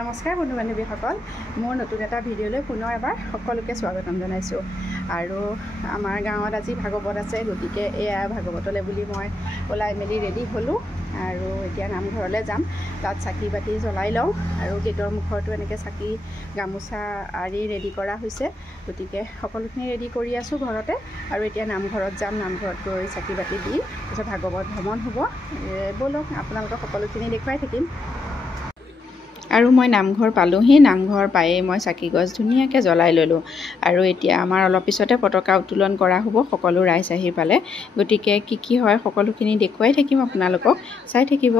নমস্কাৰ বন্ধু বান্ধৱীসকল, মোৰ নতুন এটা ভিডিঅ'লৈ পুনৰ এবাৰ সকলোকে স্বাগতম জনাইছোঁ। আৰু আমাৰ গাঁৱত আজি ভাগৱত আছে, গতিকে এয়া ভাগৱতলৈ বুলি মই ওলাই মেলি ৰেডি হ'লোঁ আৰু এতিয়া নামঘৰলৈ যাম। তাত চাকি বাতি জ্বলাই লওঁ আৰু গেটৰ মুখতো এনেকৈ চাকি গামোচা আৰি ৰেডি কৰা হৈছে। গতিকে সকলোখিনি ৰেডি কৰি আছোঁ ঘৰতে আৰু এতিয়া নামঘৰত যাম। নামঘৰত গৈ চাকি বাতি দি তাৰপিছত ভাগৱত ভ্ৰমণ হ'ব। ব'লক আপোনালোকক সকলোখিনি দেখুৱাই থাকিম। আৰু মই নামঘৰ পালোঁহি। নামঘৰ পায়েই মই চাকি গছ ধুনীয়াকৈ জ্বলাই ল'লোঁ আৰু এতিয়া আমাৰ অলপ পিছতে পতাকা উত্তোলন কৰা হ'ব সকলো ৰাইজ আহি পালে। গতিকে কি হয় সকলোখিনি দেখুৱাই থাকিম, আপোনালোকক চাই থাকিব।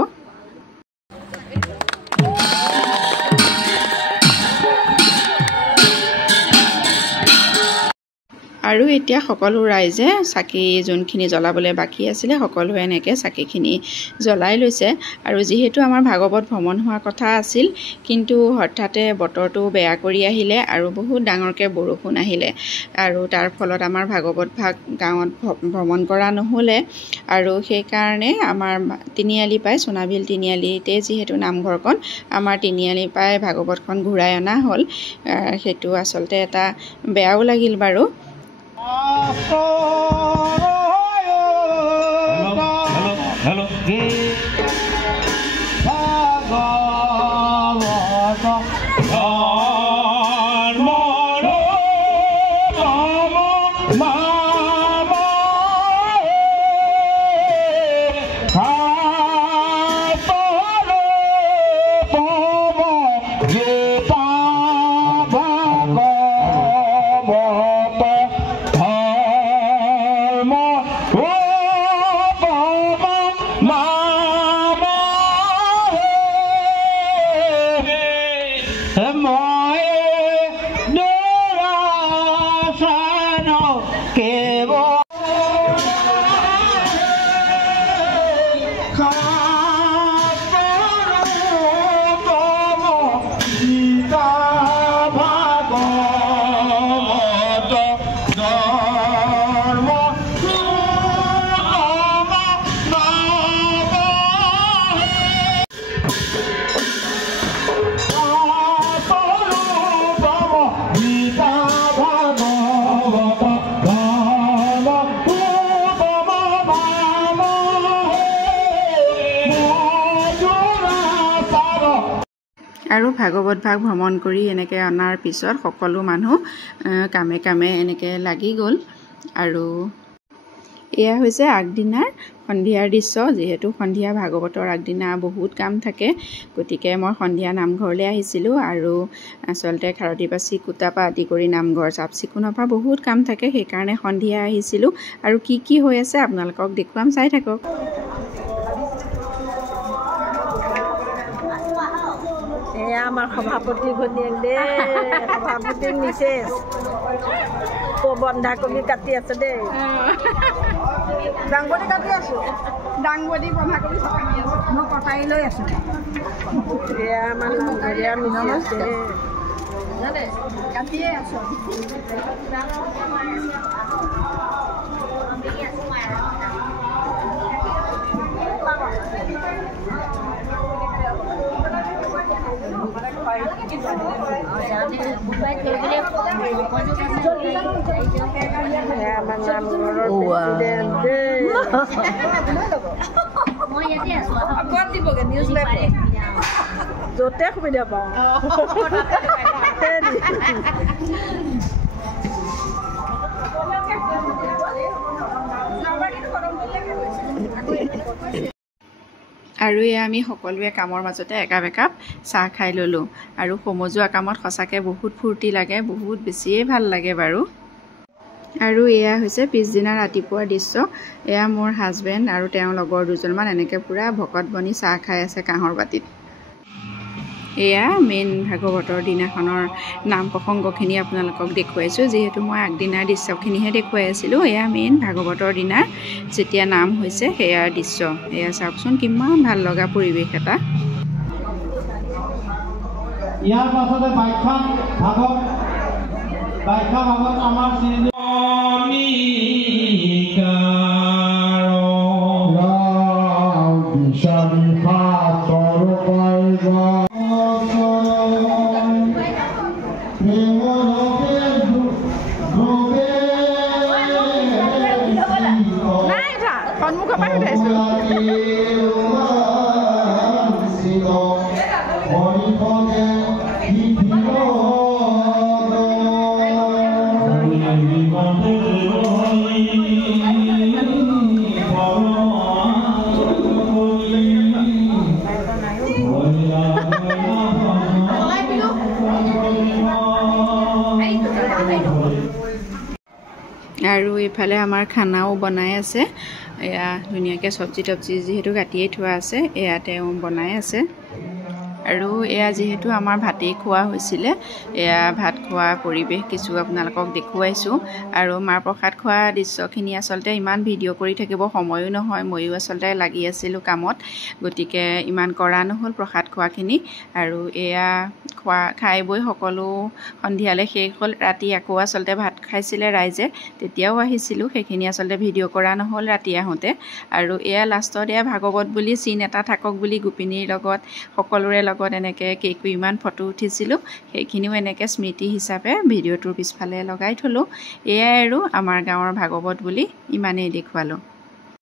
আৰু এতিয়া সকলো ৰাইজে চাকি যোনখিনি জ্বলাবলৈ বাকী আছিলে সকলোৱে এনেকৈ চাকিখিনি জ্বলাই লৈছে। আৰু যিহেতু আমাৰ ভাগৱত ভ্ৰমণ হোৱাৰ কথা আছিল, কিন্তু হঠাতে বতৰটো বেয়া কৰি আহিলে আৰু বহুত ডাঙৰকৈ বৰষুণ আহিলে আৰু তাৰ ফলত আমাৰ ভাগৱত ভাগ গাঁৱত ভ্ৰমণ কৰা নহ'লে। আৰু সেইকাৰণে আমাৰ তিনিআলি পাই সোণাবিল তিনিআলিতে যিহেতু নামঘৰখন, আমাৰ তিনিআলি পাই ভাগৱতখন ঘূৰাই অনা হ'ল। সেইটো আচলতে এটা বেয়াও লাগিল বাৰু। আৰু ভাগৱত ভাগ ভ্ৰমণ কৰি এনেকৈ অনাৰ পিছত সকলো মানুহ কামে কামে এনেকৈ লাগি গ'ল। আৰু এয়া হৈছে আগদিনাৰ সন্ধিয়াৰ দৃশ্য। যিহেতু সন্ধিয়া ভাগৱতৰ আগদিনা বহুত কাম থাকে, গতিকে মই সন্ধিয়া নামঘৰলৈ আহিছিলোঁ আৰু আচলতে খাৰতি পাচি কুটাৰ পৰা আদি কৰি নামঘৰ চাফ চিকুণৰ পৰা বহুত কাম থাকে, সেইকাৰণে সন্ধিয়া আহিছিলোঁ। আৰু কি হৈ আছে আপোনালোকক দেখুৱাম, চাই থাকক। এয়া আমাৰ সভাপতি ঘনীয়েক দেই, সভাপতি মিছেছ বন্ধাকবি কাটি আছে দেই। দাংবডি কাটি আছোঁ, দাংবডি বন্ধাকবি মই কটাই লৈ আছোঁ। এয়া আমাৰ নামঘৰীয়া মিছেছ কাটিয়ে আছোঁ। য'তে সুবিধা পাওঁ আৰু এয়া আমি সকলোৱে কামৰ মাজতে একাপ একাপ চাহ খাই ল'লোঁ। আৰু সমজুৱা কামত সঁচাকৈ বহুত ফূৰ্তি লাগে, বহুত বেছিয়ে ভাল লাগে বাৰু। আৰু এয়া হৈছে পিছদিনা ৰাতিপুৱাৰ দৃশ্য। এয়া মোৰ হাজবেণ্ড আৰু তেওঁৰ লগৰ দুজনমান এনেকৈ পূৰা ভকত বনি চাহ খাই আছে কাঁহৰ বাতিত। এয়া মেইন ভাগৱতৰ দিনাখনৰ নাম প্ৰসংগখিনি আপোনালোকক দেখুৱাইছোঁ, যিহেতু মই আগদিনাৰ দৃশ্যখিনিহে দেখুৱাই আছিলোঁ। এয়া মেইন ভাগৱতৰ দিনাৰ যেতিয়া নাম হৈছে সেয়াৰ দৃশ্য। এয়া চাওকচোন কিমান ভাল লগা পৰিৱেশ এটা। ইয়াৰ পাছতে ব্যাখ্যা ভাগৱত আমাৰ আৰু ইফালে আমাৰ খানাও বনাই আছে এয়া ধুনীয়াকৈ চব্জি টব্জি যিহেতু কাটিয়ে থোৱা আছে এয়া তেওঁ বনাই আছে আৰু এয়া যিহেতু আমাৰ ভাতেই খোৱা হৈছিলে এয়া ভাত খোৱা পৰিৱেশ কিছু আপোনালোকক দেখুৱাইছোঁ আৰু মাৰ প্ৰসাদ খোৱা দৃশ্যখিনি আচলতে ইমান ভিডিঅ' কৰি থাকিব সময়ো নহয় ময়ো আচলতে লাগি আছিলোঁ কামত গতিকে ইমান কৰা নহ'ল প্ৰসাদ খোৱাখিনি আৰু এয়া খাই বৈ সকলো সন্ধিয়ালৈ শেষ হ'ল ৰাতি আকৌ আচলতে ভাত খাইছিলে ৰাইজে তেতিয়াও আহিছিলোঁ সেইখিনি আচলতে ভিডিঅ' কৰা নহ'ল ৰাতি আহোঁতে আৰু এয়া লাষ্টত এয়া ভাগৱত বুলি চিন এটা থাকক বুলি গোপিনীৰ লগত সকলোৰে লগত এনেকৈ কেক ইমান ফটো উঠিছিলোঁ সেইখিনিও এনেকৈ স্মৃতি হিচাপে ভিডিঅ'টোৰ পিছফালে লগাই থলোঁ এয়াই আৰু আমাৰ গাঁৱৰ ভাগৱত বুলি ইমানেই দেখুৱালোঁ